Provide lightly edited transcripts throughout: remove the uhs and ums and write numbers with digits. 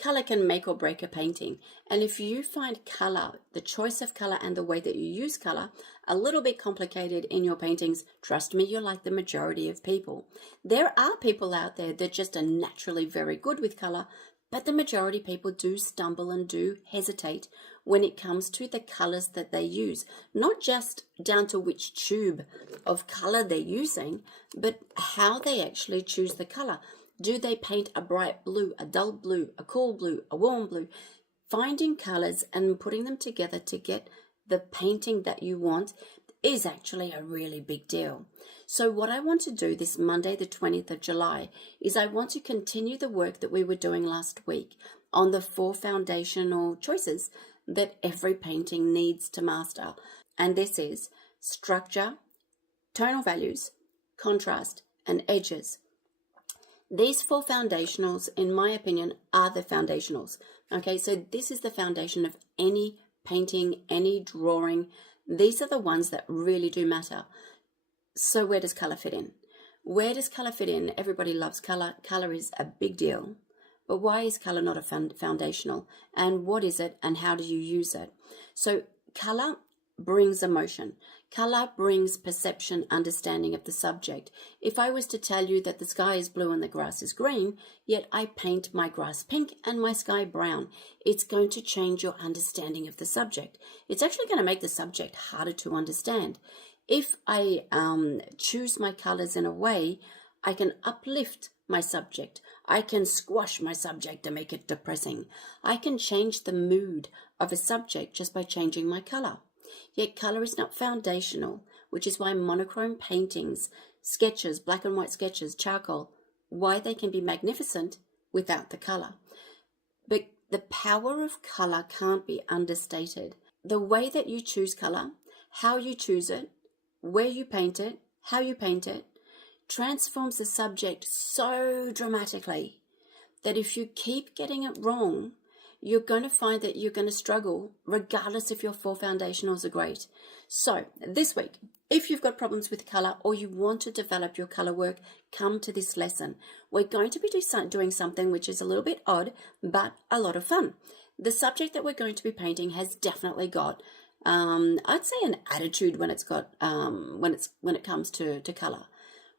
Color can make or break a painting. And if you find color, the choice of color and the way that you use color, a little bit complicated in your paintings, trust me, you're like the majority of people. There are people out there that just are naturally very good with color, but the majority of people do stumble and do hesitate when it comes to the colors that they use. Not just down to which tube of color they're using, but how they actually choose the color. Do they paint a bright blue, a dull blue, a cool blue, a warm blue? Finding colors and putting them together to get the painting that you want is actually a really big deal. So what I want to do this Monday, the 20th of July, is I want to continue the work that we were doing last week on the 4 foundational choices that every painting needs to master. And this is structure, tonal values, contrast, and edges. These 4 foundationals, in my opinion, are the foundationals. Okay, so this is the foundation of any painting, any drawing. These are the ones that really do matter. So where does color fit in? Where does color fit in? Everybody loves color. Color is a big deal. But why is color not a foundational? And what is it and how do you use it? So color brings emotion. Color brings perception, understanding of the subject. If I was to tell you that the sky is blue and the grass is green, yet I paint my grass pink and my sky brown, it's going to change your understanding of the subject. It's actually going to make the subject harder to understand. If I choose my colors in a way, I can uplift my subject. I can squash my subject to make it depressing. I can change the mood of a subject just by changing my color. Yet color is not foundational, which is why monochrome paintings, sketches, black and white sketches, charcoal, why they can be magnificent without the color. But the power of color can't be understated. The way that you choose color, how you choose it, where you paint it, how you paint it, transforms the subject so dramatically that if you keep getting it wrong, you're going to find that you're going to struggle regardless if your 4 foundationals are great. So this week, if you've got problems with color or you want to develop your color work, come to this lesson. We're going to be doing something which is a little bit odd, but a lot of fun. The subject that we're going to be painting has definitely got, I'd say, an attitude when it's got, when it comes to color.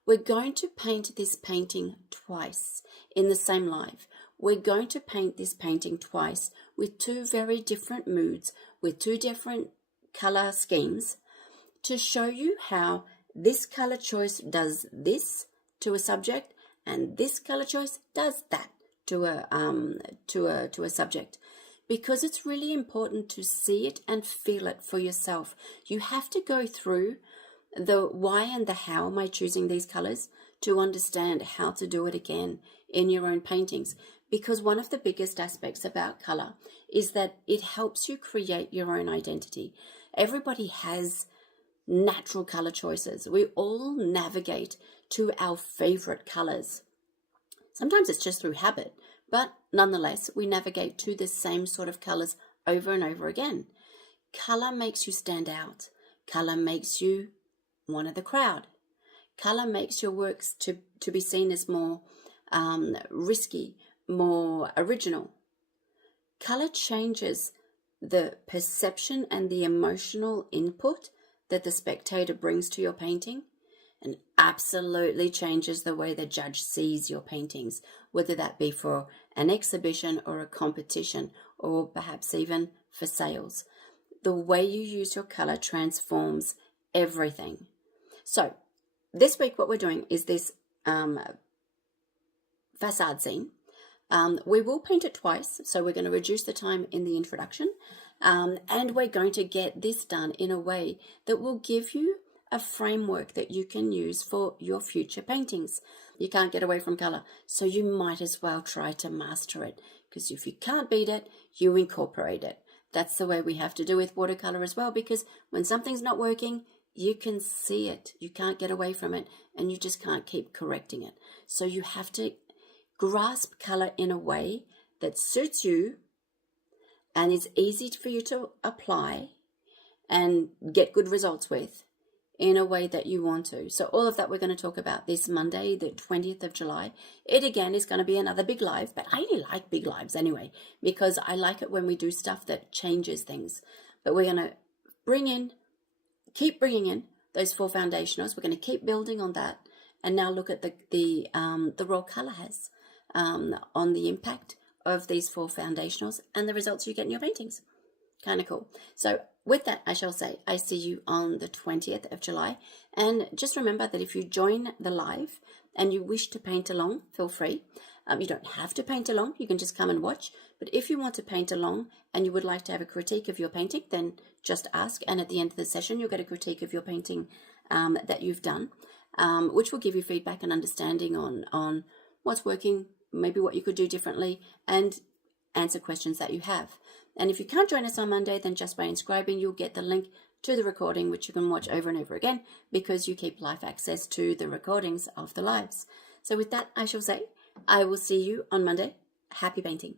We're going to paint this painting twice in the same live. We're going to paint this painting twice with 2 very different moods, with 2 different color schemes, to show you how this color choice does this to a subject and this color choice does that to a subject. Because it's really important to see it and feel it for yourself. You have to go through the why and the how am I choosing these colors to understand how to do it again in your own paintings. Because one of the biggest aspects about color is that it helps you create your own identity. Everybody has natural color choices. We all navigate to our favorite colors. Sometimes it's just through habit, but nonetheless, we navigate to the same sort of colors over and over again. Color makes you stand out. Color makes you one of the crowd. Color makes your works to be seen as more risky, more original. Color changes the perception and the emotional input that the spectator brings to your painting, and absolutely changes the way the judge sees your paintings, whether that be for an exhibition or a competition, or perhaps even for sales. The way you use your color transforms everything. So this week what we're doing is this facade scene. We will paint it twice, so we're going to reduce the time in the introduction, and we're going to get this done in a way that will give you a framework that you can use for your future paintings. You can't get away from color, so you might as well try to master it, because if you can't beat it, you incorporate it. That's the way we have to do with watercolor as well, because when something's not working, you can see it. You can't get away from it, and you just can't keep correcting it. So you have to grasp color in a way that suits you and is easy for you to apply and get good results with. in a way that you want to. So all of that we're going to talk about this Monday, the 20th of July. It again is going to be another big live, but I really like big lives anyway, because I like it when we do stuff that changes things. But we're going to keep bringing in those 4 foundationals. We're going to keep building on that, and now look at the role color has on the impact of these 4 foundationals and the results you get in your paintings. Kind of cool. So with that, I shall say I see you on the 20th of July. And just remember that if you join the live and you wish to paint along, feel free. You don't have to paint along. You can just come and watch. But if you want to paint along and you would like to have a critique of your painting, then just ask. And at the end of the session, you'll get a critique of your painting that you've done, which will give you feedback and understanding on what's working, maybe what you could do differently, and answer questions that you have. And if you can't join us on Monday, then just by inscribing, you'll get the link to the recording, which you can watch over and over again, because you keep live access to the recordings of the lives. So with that, I shall say, I will see you on Monday. Happy painting.